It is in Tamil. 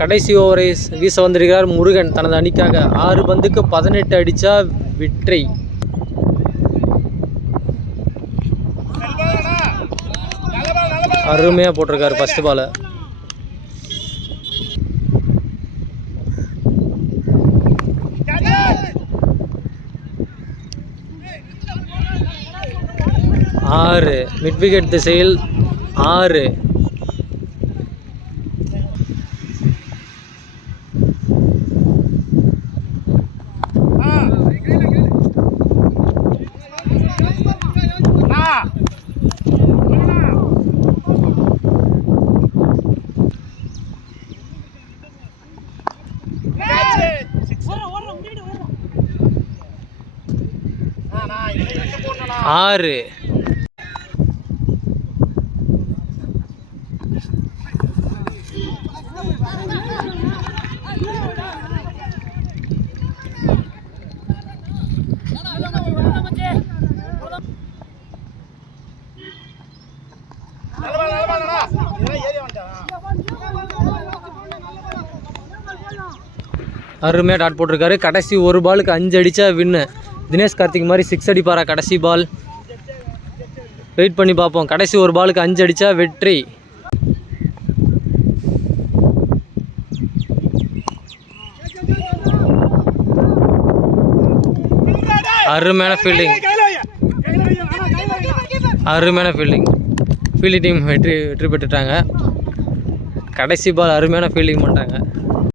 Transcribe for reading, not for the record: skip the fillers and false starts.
கடைசி ஓவரை வீச வந்திருக்கிறார் முருகன் தனது அணிக்காக. 6 பந்துக்கு 18 அடித்தா வெற்றி. அருமையாக போட்டிருக்காரு ஃபர்ஸ்ட் பாலை. ஆறு மிட் விக்கெட் திசையில் 6. ஆறு அருமையாக டாட் போட்டிருக்காரு. கடைசி ஒரு பாலுக்கு 5 அடித்தா வின்னு. தினேஷ் கார்த்திக் மாதிரி 6 அடிப்பாரா கடைசி பால்? வெயிட் பண்ணி பார்ப்போம். கடைசி ஒரு பாலுக்கு 5 அடித்தா வெற்றி. அருமையான ஃபீல்டிங், அருமையான ஃபீல்டிங். ஃபீல்டிங் டீம் வெற்றி பெற்றுட்டாங்க. கடைசி பால் அருமையான ஃபீல்டிங் பண்ணிட்டாங்க.